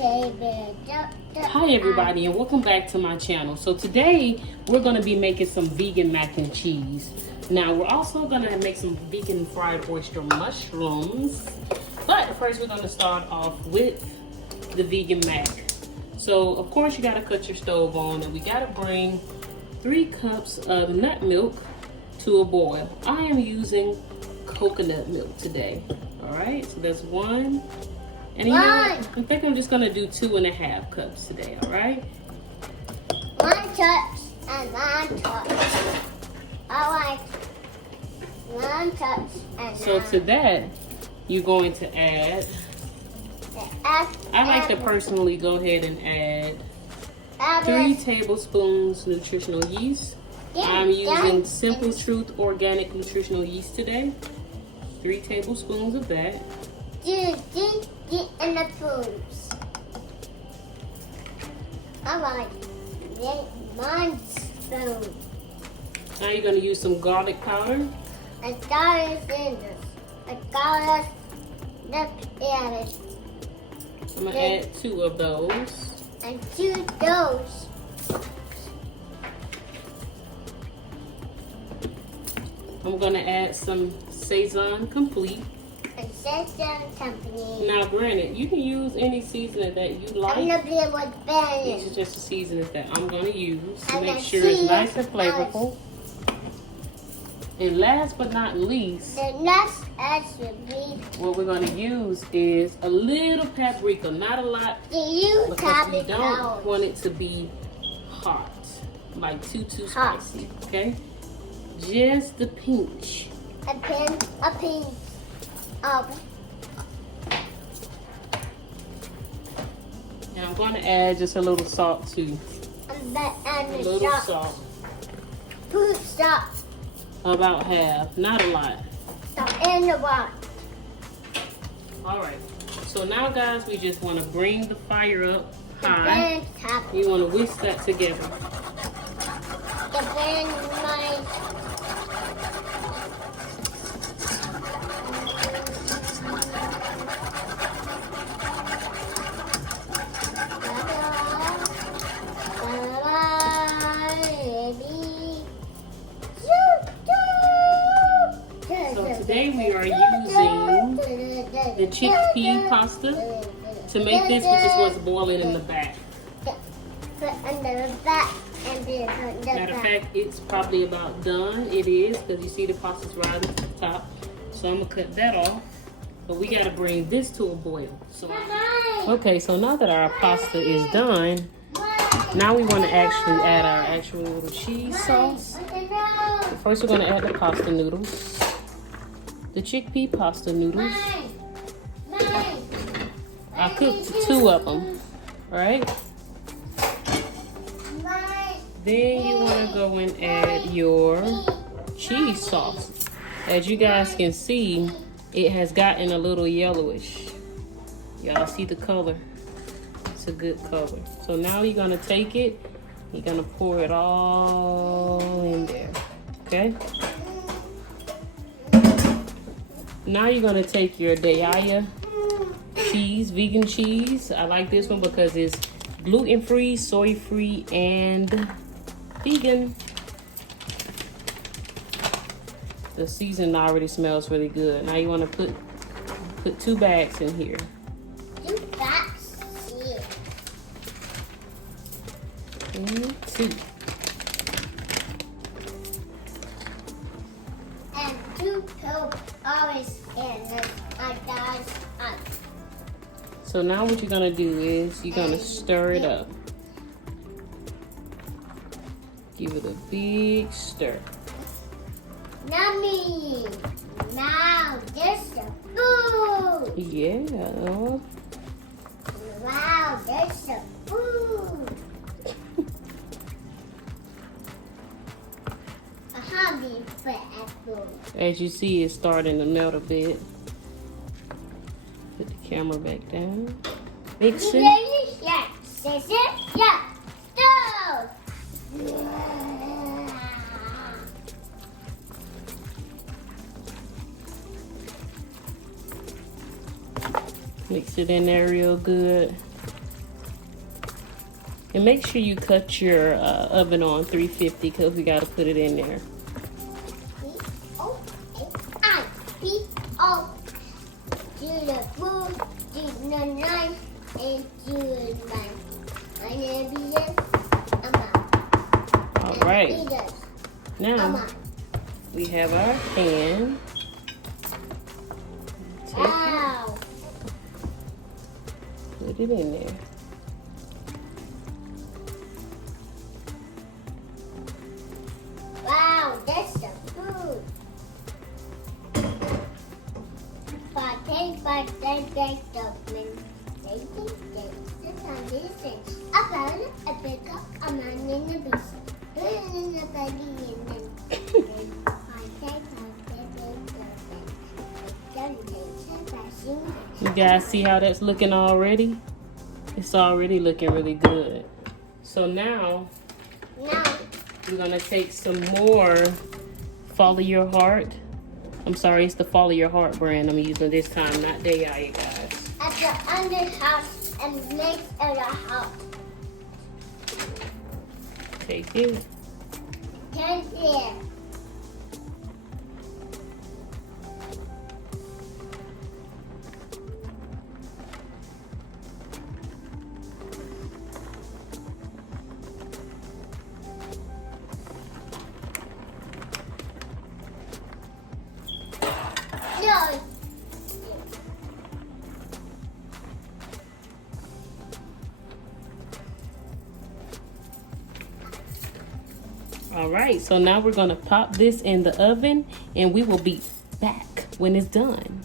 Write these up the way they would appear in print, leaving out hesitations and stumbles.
Hi everybody and welcome back to my channel. So today we're going to be making some vegan mac and cheese. Now we're also going to make some vegan fried oyster mushrooms. But first we're going to start off with the vegan mac. So of course you got to cut your stove on, and we got to bring 3 cups of nut milk to a boil. I am using coconut milk today. Alright, so that's 1. And you know what? I think I'm just gonna do 2.5 cups today, all right? 1 touch and 1 touch. I like 1 touch and So to that, you're going to add. I like to personally go ahead and add 3 tablespoons nutritional yeast. I'm using Simple Truth organic nutritional yeast today. 3 tablespoons of that. And the foods. I like 1 spoon. Now you're going to use some garlic powder. And garlic in this. And garlic, look at it. I'm going to add 2 of those. And 2 of those. I'm going to add some Saison Complete. And Sesame Company. Now, granted, you can use any seasoning that you like. I'm gonna be with Ben. This is just the seasoning that I'm going to use to make sure it's nice and flavorful. And last but not least, the next recipe, what we're going to use is a little paprika, not a lot, because we don't want it to be hot, like too spicy. Okay, just a pinch. A pinch. And I'm going to add just a little salt too. And a little salt. Food salt. About half, not a lot. Salt and the water. Alright, so now guys, we just want to bring the fire up high. You want to whisk that together. Today we are using the chickpea pasta. To make this, we just want to boil it in the back. Matter of fact, it's probably about done. It is, because you see the pasta's rising to the top. So I'm going to cut that off. But we got to bring this to a boil. Okay, so now that our pasta is done, now we want to actually add our actual little cheese sauce. First we're going to add the pasta noodles. The chickpea pasta noodles. I cooked 2 of them, right? Then you want to go and add your cheese sauce. As you guys can see, it has gotten a little yellowish. Y'all see the color? It's a good color. So now you're going to take it, you're going to pour it all in there, okay? Now you're going to take your Daiya cheese, vegan cheese. I like this one because it's gluten-free, soy-free, and vegan. The seasoning already smells really good. Now you want to put 2 bags in here. 2 bags? Yeah. 2. And 2 always in guys. So now what you're gonna do is you're gonna stir it up. Give it a big stir. Yummy! Now there's the food. Yeah. Wow, there's the food. A hobby for apple. As you see, it's starting to melt a bit. Put the camera back down. Mix it. Yeah. Stove. Mix it in there real good. And make sure you cut your oven on 350 because we got to put it in there. P-O-A-I-P-O. Do the food, do the knife, and do the knife. I'm gonna be this. I'm out. All right. Now we have our pan. Wow. Put it in there. Wow, that's the food. You guys see how that's looking already? It's already looking really good. So now we're gonna take some more Follow Your Heart. I'm sorry, it's the Follow Your Heart brand I'm using this time, not Day-I, you guys. At the under house and next to the house. Take it. Turn there. No. All right, so now we're gonna pop this in the oven and we will be back when it's done.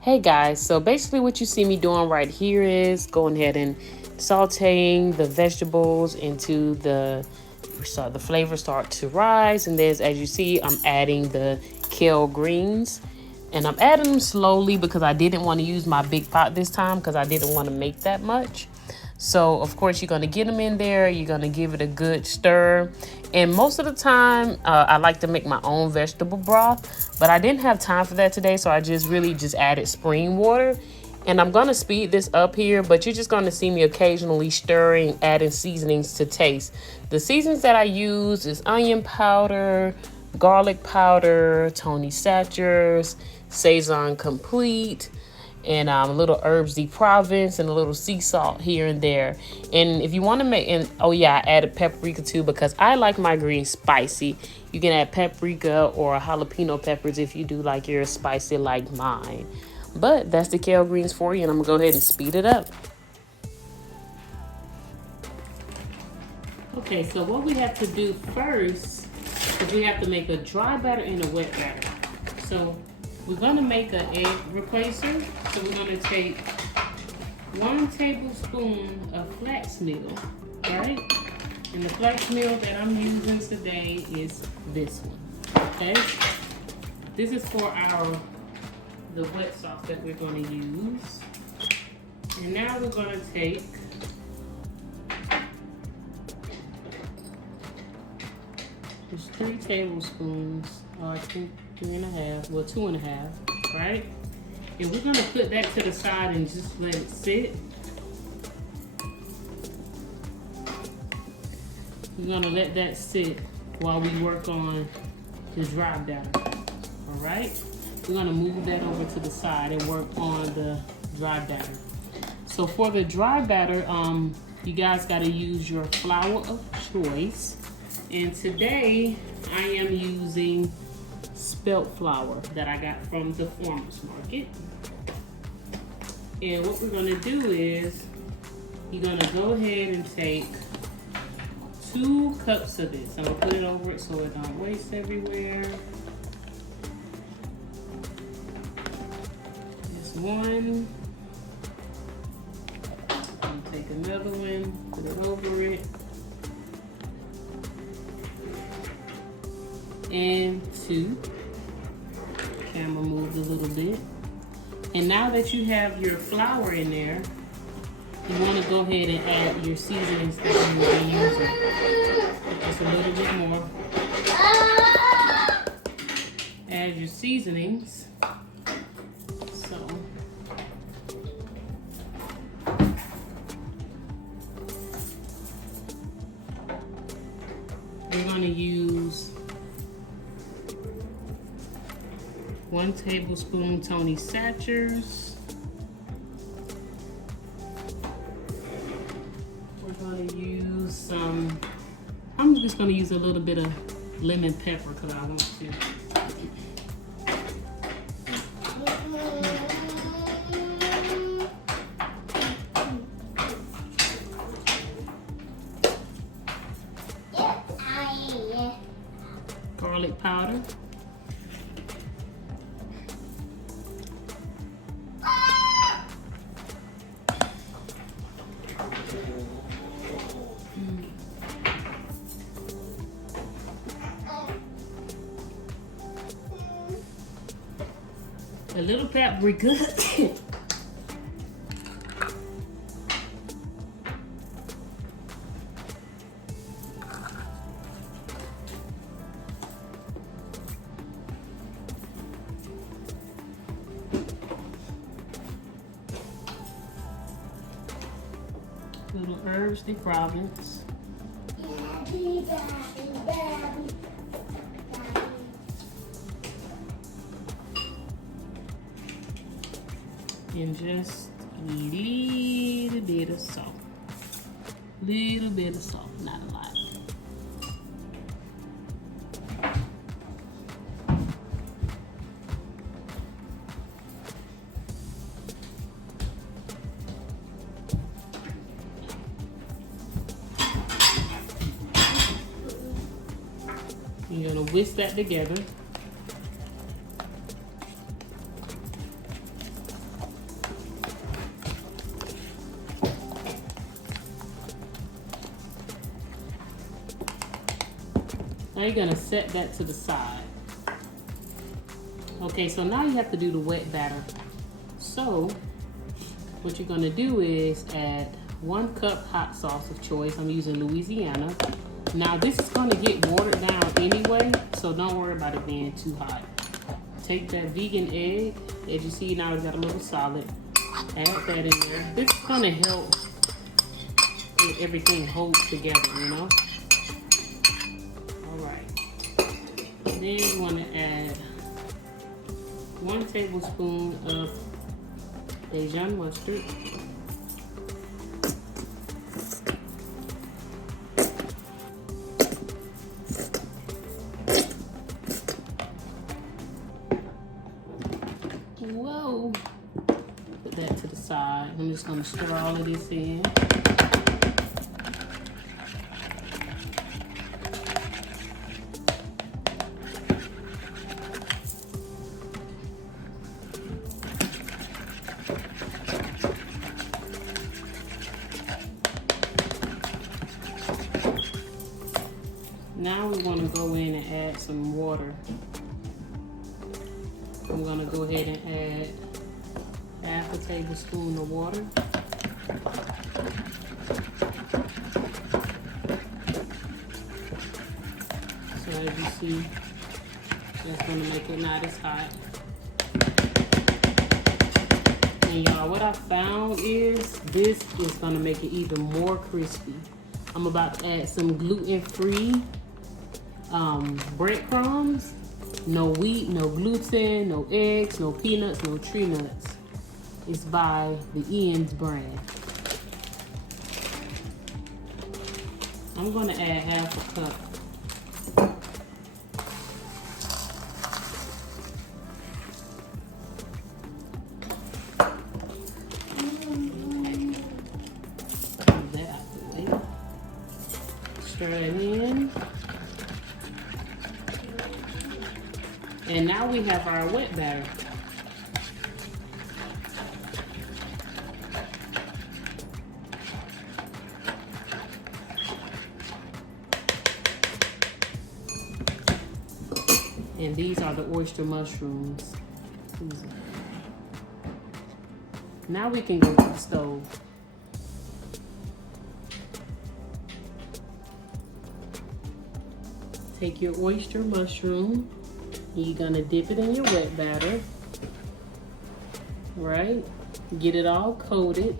Hey guys, so basically what you see me doing right here is going ahead and sauteing the vegetables into the flavor start to rise, and then as you see, I'm adding the kale greens, and I'm adding them slowly because I didn't want to use my big pot this time because I didn't want to make that much. So of course you're going to get them in there, you're going to give it a good stir, and most of the time I like to make my own vegetable broth, but I didn't have time for that today, so I just added spring water. And I'm going to speed this up here, but you're just going to see me occasionally stirring, adding seasonings to taste. The seasonings that I use is onion powder, garlic powder, Tony Satchers, Saison Complete, and a little herbs de Provence and a little sea salt here and there. And if you want to make, and oh yeah, I added paprika too because I like my greens spicy. You can add paprika or jalapeno peppers if you do like yours spicy like mine. But that's the kale greens for you, and I'm gonna go ahead and speed it up. Okay, so what we have to do first is we have to make a dry batter and a wet batter. So we're gonna make an egg replacer. So we're gonna take 1 tablespoon of flax meal, right? And the flax meal that I'm using today is this one, okay? This is for the wet sauce that we're gonna use. And now we're gonna take just 3 tablespoons, or I think 3.5, well 2.5, right? And we're gonna put that to the side and just let it sit. We're gonna let that sit while we work on the dry batter, all right? We're gonna move that over to the side and work on the dry batter. So for the dry batter, you guys gotta use your flour of choice. And today I am using spelt flour that I got from the farmer's market. And what we're gonna do is you're gonna go ahead and take 2 cups of this. I'm gonna put it over it so it don't waste everywhere. Just 1. And take another one, put it over it. And 2. Camera moved a little bit. And now that you have your flour in there, you want to go ahead and add your seasonings that you will be using. Just a little bit more. Add your seasonings. So we're going to use 1 tablespoon Tony Satchers. We're going to use some, I'm just going to use a little bit of lemon pepper because I want to. Garlic powder. A little paprika. Little herbs de Provence. And just a little bit of salt. Little bit of salt, not a lot. You're gonna whisk that together. Now you're gonna set that to the side. Okay, so now you have to do the wet batter. So what you're gonna do is add 1 cup hot sauce of choice. I'm using Louisiana. Now this is gonna get watered down anyway, so don't worry about it being too hot. Take that vegan egg, as you see now it's got a little solid. Add that in there. This is gonna help get everything hold together, you know? All right. Then you wanna add 1 tablespoon of Dijon mustard. Whoa. Put that to the side. I'm just gonna stir all of this in. Now we want to go in and add some water. I'm going to go ahead and add half a tablespoon of water. So as you see, that's going to make it not as hot. And y'all, what I found is this is going to make it even more crispy. I'm about to add some gluten-free breadcrumbs. No wheat, no gluten, no eggs, no peanuts, no tree nuts. It's by the Ian's brand. I'm gonna add half a cup. Move that out the way. Stir it in. And now we have our wet batter. And these are the oyster mushrooms. Now we can go to the stove. Take your oyster mushroom. You're gonna dip it in your wet batter, right? Get it all coated.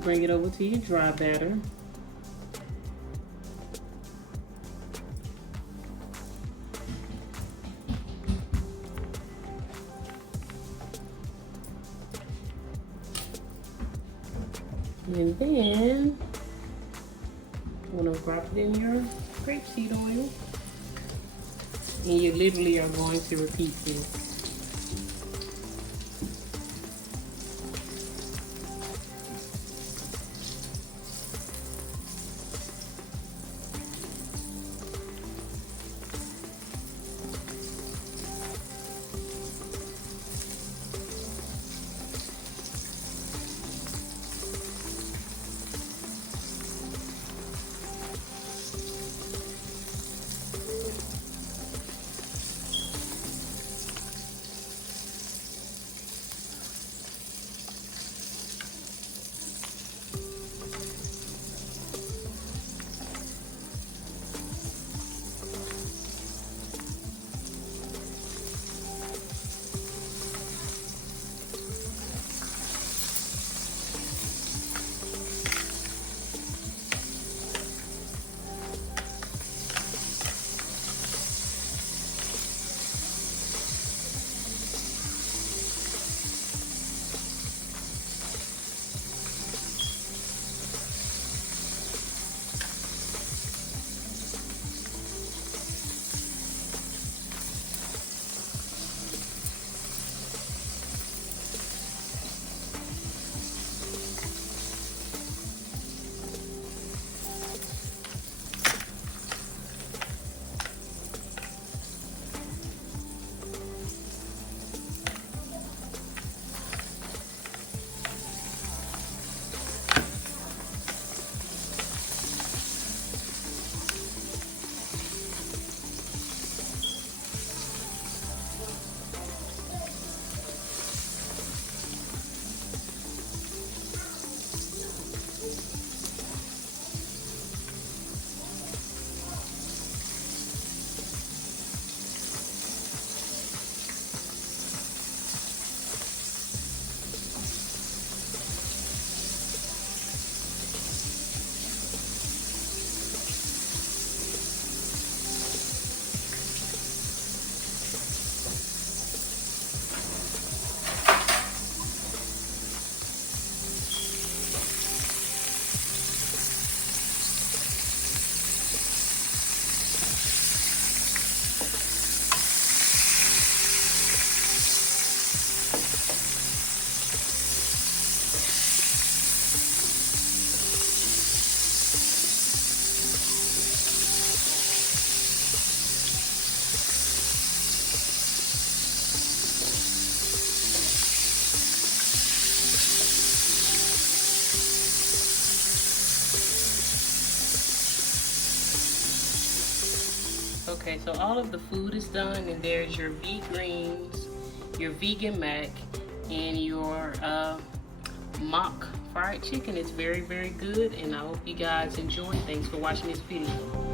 Bring it over to your dry batter. And then I'm gonna drop it in your grapeseed oil, and you literally are going to repeat this. Okay, so all of the food is done, and there's your V-greens, your vegan mac, and your mock fried chicken. It's very, very good, and I hope you guys enjoy. Thanks for watching this video.